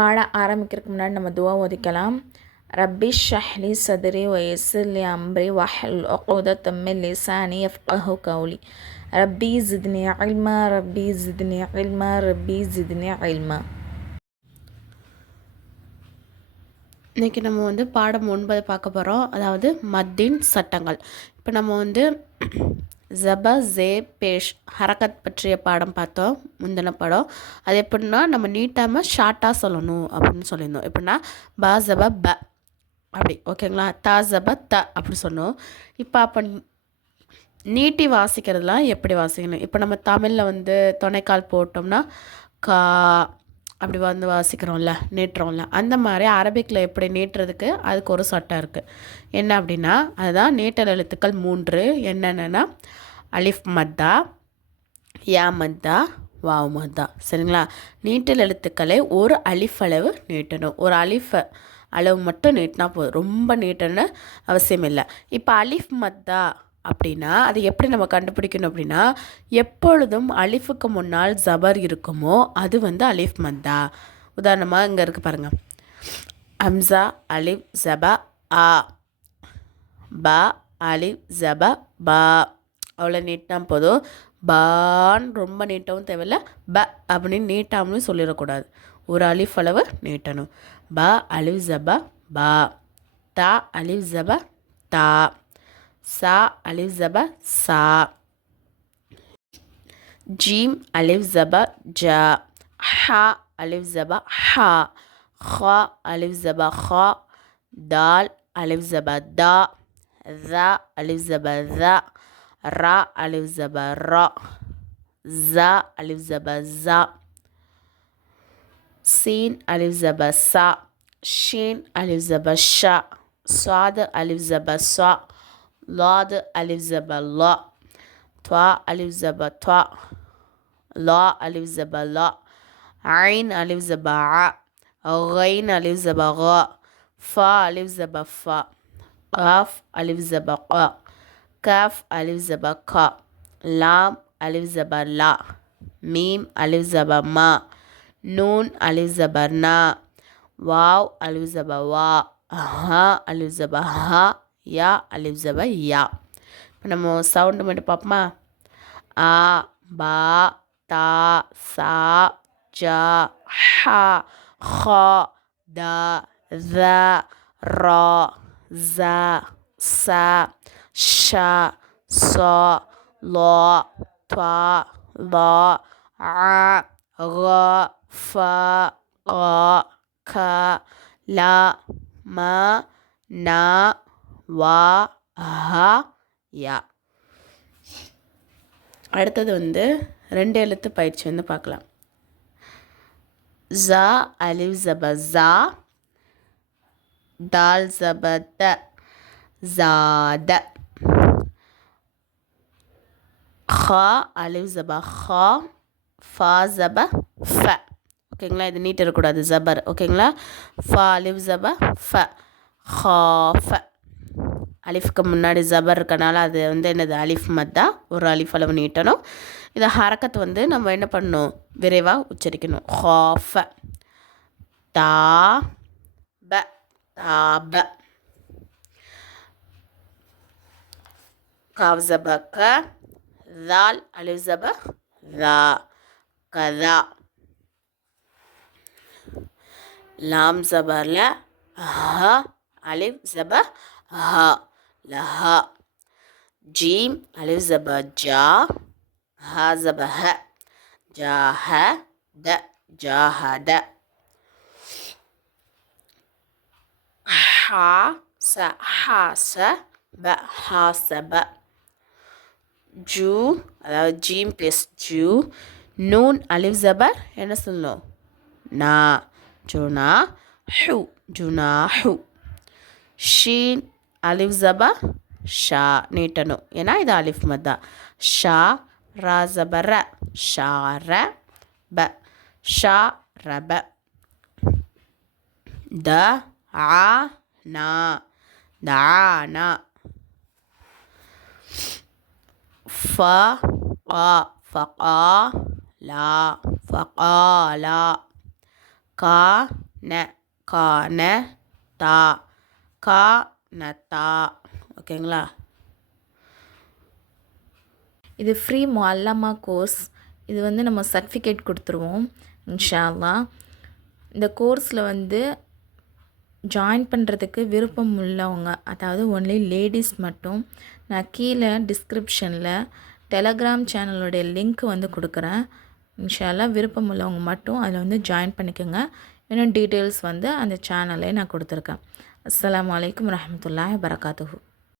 பாட ஆரம்பிக்கிறதுக்கு முன்னாடி நம்ம துவா ஓதிக்கலாம். ரப்பி ஷ்ரஹ்லி சத்ரி வயஸ்ஸிர்லி அம்ரி வஹ்லுல் உக்தத்தம் மின் லிசானி யஃப்கஹு கௌலி. ரப்பி ஜித்னி இல்மா ரப்பி ஜித்னி இல்மா ரப்பி ஜித்னி இல்மா. இன்றைக்கி நம்ம பாடம் 9 பார்க்க போகிறோம். அதாவது மத்தின் சட்டங்கள். இப்போ நம்ம ஜப ஜே பேஷ் ஹரக்கத் பற்றிய பாடம் பார்த்தோம் முந்தின பாடம். அது எப்படின்னா நம்ம நீட்டாமல் ஷார்ட்டாக சொல்லணும் அப்படின்னு சொல்லியிருந்தோம். எப்படின்னா ப ஜப ப அப்படி, ஓகேங்களா. த ஜப த அப்படி சொன்னோம். இப்போ நீட்டி வாசிக்கிறதுலாம் எப்படி வாசிக்கணும். இப்போ நம்ம தமிழில் துணைக்கால் போட்டோம்னா கா அப்படி வாசிக்கிறோம்ல, நீட்டுறோம்ல. அந்த மாதிரி அரபிக்கில் எப்படி நீட்டுறதுக்கு அதுக்கு ஒரு சட்டம் இருக்குது. என்ன அப்படின்னா அதுதான் நீட்டல் எழுத்துக்கள் 3 என்னென்னா அலிஃப் மத்தா, யா மத்தா, வாவ் மத்தா. சரிங்களா. நீட்டல் எழுத்துக்களை ஒரு அலிஃப் அளவு நீட்டணும். ஒரு அலிஃப் அளவு மட்டும் நீட்டினா போதும், ரொம்ப நீட்டணும்னு அவசியம் இல்லை. இப்போ அலிஃப் மத்தா அப்படின்னா அது எப்படி நம்ம கண்டுபிடிக்கணும் அப்படின்னா, எப்பொழுதும் அலிஃபுக்கு முன்னால் ஜபர் இருக்குமோ அது அலிஃப் மத்தா. உதாரணமாக இங்கே இருக்குது பாருங்கள். ஹம்சா அலிஃப் ஜப ஆ, பா அலிஃப் ஜப பா. அவ்வளோ நீட்டினா போதும். பான்னு ரொம்ப நீட்டவும் தேவையில்லை, ப அப்படின்னு நீட்டாமலும் சொல்லிடக்கூடாது. ஒரு அலிஃப் அளவு நீட்டணும். பா அலிஃப் ஜப பா, தா அலிஃப் ஜப தா, சா அலிஃப் ஜப சா, ஜீம் அலிஃப் ஜப ஜா, ஹா அலிஃப் ஜப ஹா, ஹா அலிஃப் ஜப ஹா, தால் அலிஃப் ஜப தா, ذا அலிஃப் ஜப ذا, ரா அலிஃப் ஜப ரா, ஜா அலிஃப் ஜப ஜா, சீன் அலிஃப் ஜப சா, ஷீன் அலிஃப் ஜப ஷா, சாத் அலிஃப் ஜப சா, லாத் அலிஃப் ஜப லா, துவா அலிஃப் ஜப துவா, லா அலிஃப் ஜப லா, ஐன் அலிஃப் ஜப ஆ, غين அலிஃப் ஜப கா, ஃபா அலிஃப் ஜப ஃபா, காஃப் அலிஃப் ஜப கா, காஃப் அலிஃப் ஜப கா, லாம் அலிஃப் ஜப லா, மீம் அலிஃப் ஜப மா, நூன் அலிஃப் ஜப நா, வாவ் அலிஃப் ஜப வா, ஹா அலிஃப் ஜப ஹா, யா அலிஃப் ஜப யா. இப்போ நம்ம சவுண்டு மட்டும் பார்ப்போமா. ஆ, பா, தா, சா, ஜா, ஹா, ஹா, தா, ذا, ரா, ஜா, சா, ஷா, சா, லா, துவா, லா, ஆ, கா, ஃபா, கா, கா, லா, மா, நா, வா, ஹா, யா. அடுத்தது 2 எழுத்து பயிற்சி பார்க்கலாம். ஜா அலிஃப் ஜப ஜா, தால் ஜப த, ஜாத, ஹா அலிஃப் ஜப ஹா, ஃபா ஜப ஃப. ஓகேங்களா. இது நீட் இருக்கக்கூடாது, ஜபர். ஓகேங்களா. ஃபா அலிஃப் ஜப ஃப, ஹாஃப. அலிஃப்க்கு முன்னாடி ஜபர் இருக்கனால அது என்னது அலிஃப் மத்தா, ஒரு அலிஃப் அளவு நீட்டணும். இதை ஹரக்கத்து நம்ம என்ன பண்ணணும், விரைவாக உச்சரிக்கணும். ஹாஃப, தா ப, தாப, காஃப் ஜப க, தால் அலிஃப் ஜப தா, கதா, லாம் ஜபர்ல ஹ, அலிஃப் ஜப ஹா, லஹா, ஜீம் அலிஃப் ஜப ஜா, ஹா ஜப ஹ, ஜாஹ த, ஜாஹத, ஹா ச, ஹாச ப, ஹாசப, ஜூ அதாவது ஜீம் ப்ளஸ் ஜூ, நூன் அலிஃப் ஜபர் என்ன சொல்லணும், நா, ஜுனா ஹூ, ஜுனா ஹூ, ஷீன் அலிஃப் ஜப ஷா நீட்டணும், ஏன்னா இது அலிஃப் மத்தா. ஷா ரா ஜப ர, ஷார ப, ஷா ரப, த ஆ நா, தானா, ஃப ஆ ஃபகா லா, ஃபகாலா, கா ந கா ந தா கா ந தா. ஓகேங்களா? இது ஃப்ரீ முஅல்லமா கோர்ஸ். இது வந்து நம்ம சர்டிஃபிகேட் கொடுத்துருவோம் இன்ஷா அல்லாஹ். இந்த கோர்ஸில் வந்து ஜாயின் பண்ணுறதுக்கு விருப்பம் உள்ளவங்க, அதாவது ஒன்லி லேடிஸ் மட்டும், நான் கீழே டிஸ்கிரிப்ஷனில் டெலகிராம் சேனலோடைய லிங்க் வந்து கொடுக்குறேன். இன்ஷா அல்லாஹ் விருப்பம் உள்ளவங்க மட்டும் அதில் வந்து ஜாயின் பண்ணிக்கோங்க. இன்னும் டீட்டெயில்ஸ் வந்து அந்த சேனல்லே நான் கொடுத்துருக்கேன். அஸ்ஸலாமு அலைக்கும் வரஹ்மத்துல்லாஹி வபரகாத்துஹு.